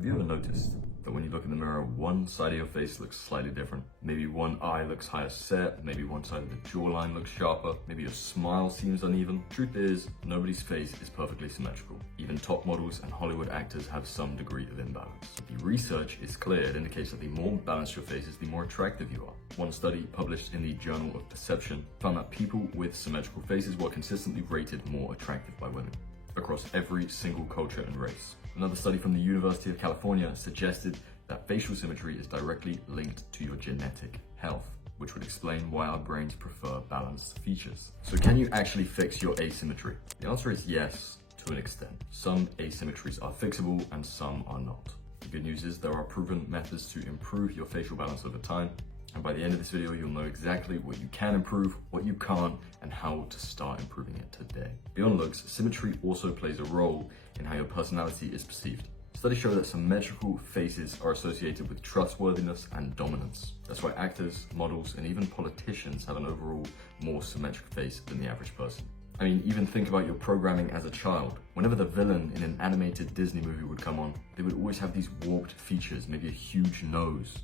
Have you ever noticed that when you look in the mirror, one side of your face looks slightly different? Maybe one eye looks higher set, maybe one side of the jawline looks sharper, maybe your smile seems uneven. Truth is, nobody's face is perfectly symmetrical. Even top models and Hollywood actors have some degree of imbalance. The research is clear. It indicates that the more balanced your face is, the more attractive you are. One study published in the Journal of Perception found that people with symmetrical faces were consistently rated more attractive by women across every single culture and race. Another study from the University of California suggested that facial symmetry is directly linked to your genetic health, which would explain why our brains prefer balanced features. So can you actually fix your asymmetry? The answer is yes, to an extent. Some asymmetries are fixable and some are not. The good news is there are proven methods to improve your facial balance over time. And by the end of this video, you'll know exactly what you can improve, what you can't, and how to start improving it today. Beyond looks, symmetry also plays a role in how your personality is perceived. Studies show that symmetrical faces are associated with trustworthiness and dominance. That's why actors, models, and even politicians have an overall more symmetric face than the average person. I mean, even think about your programming as a child. Whenever the villain in an animated Disney movie would come on, they would always have these warped features, maybe a huge nose,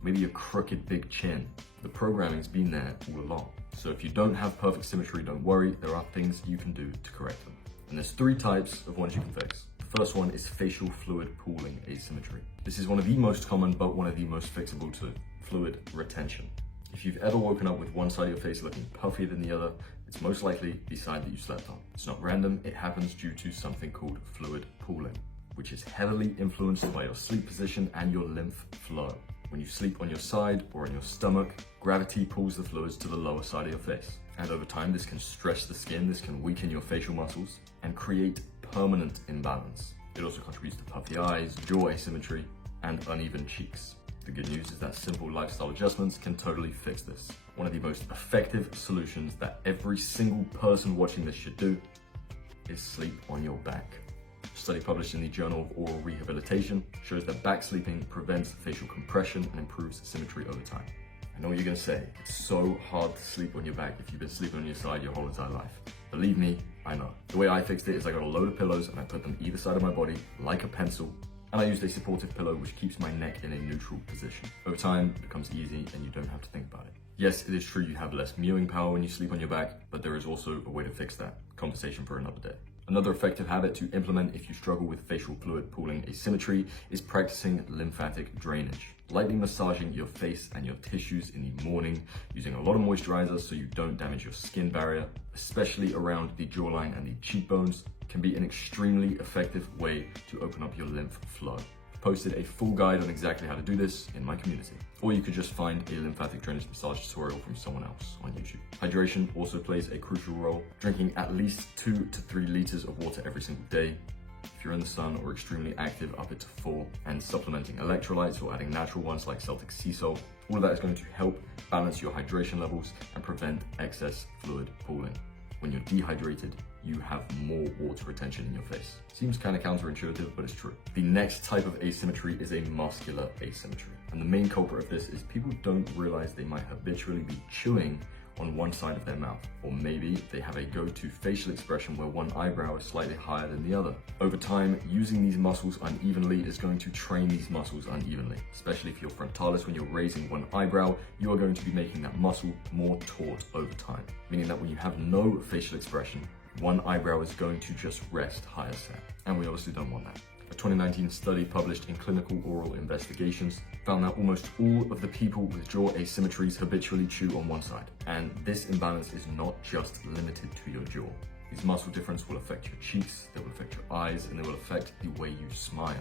maybe a crooked big chin. The programming's been there all along. So if you don't have perfect symmetry, don't worry, there are things you can do to correct them. And there's 3 types of ones you can fix. The first one is facial fluid pooling asymmetry. This is one of the most common, but one of the most fixable too: fluid retention. If you've ever woken up with one side of your face looking puffier than the other, it's most likely the side that you slept on. It's not random, it happens due to something called fluid pooling, which is heavily influenced by your sleep position and your lymph flow. When you sleep on your side or on your stomach, gravity pulls the fluids to the lower side of your face. And over time, this can stress the skin, this can weaken your facial muscles, and create permanent imbalance. It also contributes to puffy eyes, jaw asymmetry, and uneven cheeks. The good news is that simple lifestyle adjustments can totally fix this. One of the most effective solutions that every single person watching this should do is sleep on your back. A study published in the Journal of Oral Rehabilitation shows that back sleeping prevents facial compression and improves symmetry over time. I know what you're gonna say, it's so hard to sleep on your back if you've been sleeping on your side your whole entire life. Believe me, I know. The way I fixed it is I got a load of pillows and I put them either side of my body like a pencil, and I used a supportive pillow which keeps my neck in a neutral position. Over time, it becomes easy and you don't have to think about it. Yes, it is true you have less mewing power when you sleep on your back, but there is also a way to fix that. Conversation for another day. Another effective habit to implement if you struggle with facial fluid pooling asymmetry is practicing lymphatic drainage. Lightly massaging your face and your tissues in the morning, using a lot of moisturizer so you don't damage your skin barrier, especially around the jawline and the cheekbones, can be an extremely effective way to open up your lymph flow. I've posted a full guide on exactly how to do this in my community. Or you could just find a lymphatic drainage massage tutorial from someone else on YouTube. Hydration also plays a crucial role. Drinking at least 2 to 3 liters of water every single day. If you're in the sun or extremely active, up it to 4, and supplementing electrolytes or adding natural ones like Celtic sea salt. All of that is going to help balance your hydration levels and prevent excess fluid pooling. When you're dehydrated, you have more water retention in your face. Seems kind of counterintuitive, but it's true. The next type of asymmetry is a muscular asymmetry. And the main culprit of this is people don't realize they might habitually be chewing on one side of their mouth. Or maybe they have a go-to facial expression where one eyebrow is slightly higher than the other. Over time, using these muscles unevenly is going to train these muscles unevenly. Especially if you're frontalis, when you're raising one eyebrow, you are going to be making that muscle more taut over time. Meaning that when you have no facial expression, one eyebrow is going to just rest higher set. And we obviously don't want that. A 2019 study published in Clinical Oral Investigations found that almost all of the people with jaw asymmetries habitually chew on one side. And this imbalance is not just limited to your jaw. These muscle differences will affect your cheeks, they will affect your eyes, and they will affect the way you smile.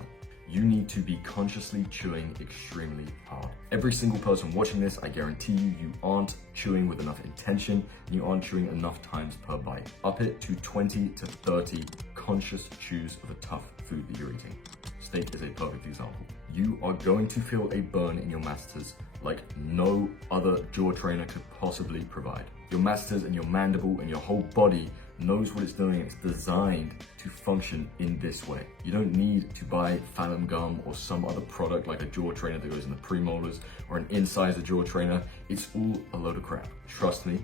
You need to be consciously chewing extremely hard. Every single person watching this, I guarantee you aren't chewing with enough intention and you aren't chewing enough times per bite. Up it to 20 to 30 conscious chews of a tough food that you're eating. Steak is a perfect example. You are going to feel a burn in your masseters like no other jaw trainer could possibly provide. Your masseters and your mandible and your whole body knows what it's doing. It's designed to function in this way. You don't need to buy phantom gum or some other product like a jaw trainer that goes in the premolars or an incisor jaw trainer. It's all a load of crap. Trust me,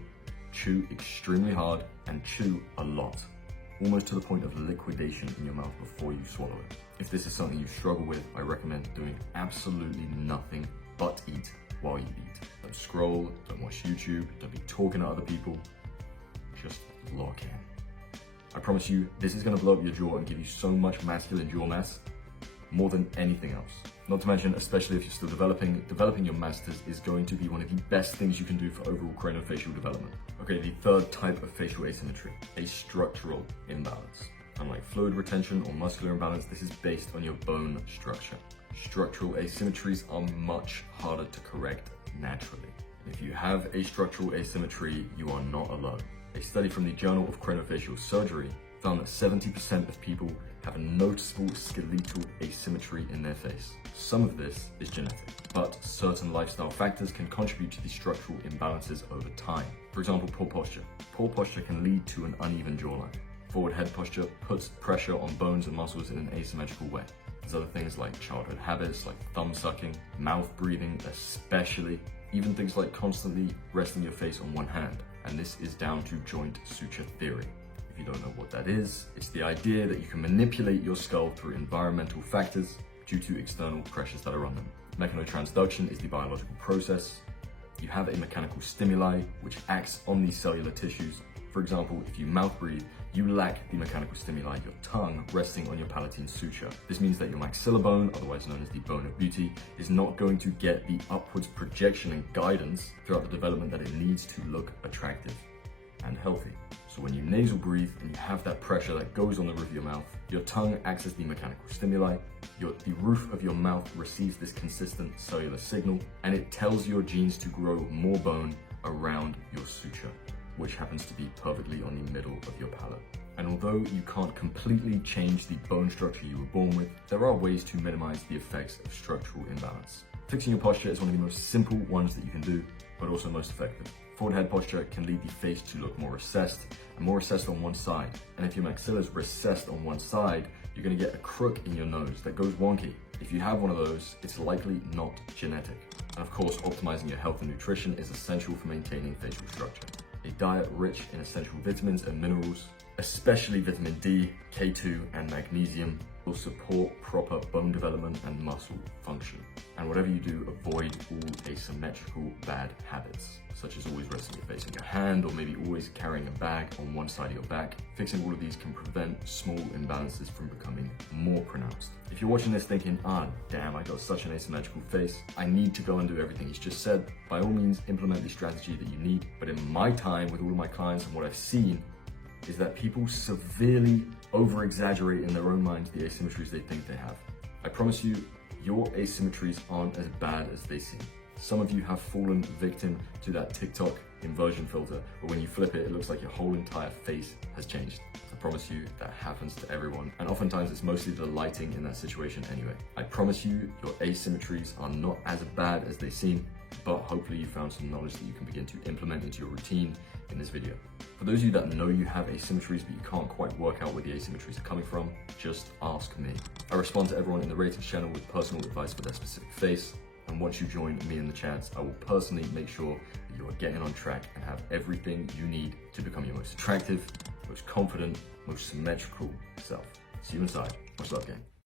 chew extremely hard and chew a lot. almost to the point of liquidation in your mouth before you swallow it. If this is something you struggle with, I recommend doing absolutely nothing but eat while you eat. Don't scroll, don't watch YouTube, don't be talking to other people, just lock in. I promise you, this is gonna blow up your jaw and give you so much masculine jaw mass, more than anything else. Not to mention, especially if you're still developing your masters is going to be one of the best things you can do for overall craniofacial development. Okay, the third type of facial asymmetry, a structural imbalance. Unlike fluid retention or muscular imbalance, this is based on your bone structure. Structural asymmetries are much harder to correct naturally. If you have a structural asymmetry, you are not alone. A study from the Journal of Craniofacial Surgery found that 70% of people have a noticeable skeletal asymmetry in their face. Some of this is genetic, but certain lifestyle factors can contribute to these structural imbalances over time. For example, poor posture. Poor posture can lead to an uneven jawline. Forward head posture puts pressure on bones and muscles in an asymmetrical way. There's other things like childhood habits, like thumb sucking, mouth breathing, especially, even things like constantly resting your face on one hand. And this is down to joint suture theory. If you don't know what that is, it's the idea that you can manipulate your skull through environmental factors due to external pressures that are on them. Mechanotransduction is the biological process. You have a mechanical stimuli which acts on these cellular tissues. For example, if you mouth breathe, you lack the mechanical stimuli, your tongue resting on your palatine suture. This means that your maxilla bone, otherwise known as the bone of beauty, is not going to get the upwards projection and guidance throughout the development that it needs to look attractive and healthy. So when you nasal breathe and you have that pressure that goes on the roof of your mouth, your tongue acts as the mechanical stimuli, the roof of your mouth receives this consistent cellular signal, and it tells your genes to grow more bone around your suture, which happens to be perfectly on the middle of your palate. And although you can't completely change the bone structure you were born with, there are ways to minimize the effects of structural imbalance. Fixing your posture is one of the most simple ones that you can do, but also most effective. Forward head posture can lead the face to look more recessed, and more recessed on one side. And if your maxilla is recessed on one side, you're gonna get a crook in your nose that goes wonky. If you have one of those, it's likely not genetic. And of course, optimizing your health and nutrition is essential for maintaining facial structure. A diet rich in essential vitamins and minerals, especially vitamin D, K2, and magnesium, will support proper bone development and muscle function. And whatever you do, avoid all asymmetrical bad habits, such as always resting your face in your hand, or maybe always carrying a bag on one side of your back. Fixing all of these can prevent small imbalances from becoming more pronounced. If you're watching this thinking, damn, I got such an asymmetrical face, I need to go and do everything he's just said, by all means, implement the strategy that you need. But in my time with all of my clients and what I've seen, is that people severely over-exaggerate in their own minds the asymmetries they think they have. I promise you, your asymmetries aren't as bad as they seem. Some of you have fallen victim to that TikTok inversion filter, where when you flip it, it looks like your whole entire face has changed. I promise you that happens to everyone, and oftentimes it's mostly the lighting in that situation anyway. I promise you, your asymmetries are not as bad as they seem, but hopefully you found some knowledge that you can begin to implement into your routine in this video. For those of you that know you have asymmetries but you can't quite work out where the asymmetries are coming from, just ask me. I respond to everyone in the ratings channel with personal advice for their specific face, and once you join me in the chats, I will personally make sure that you are getting on track and have everything you need to become your most attractive, most confident, most symmetrical self. See you inside. Much love, gang.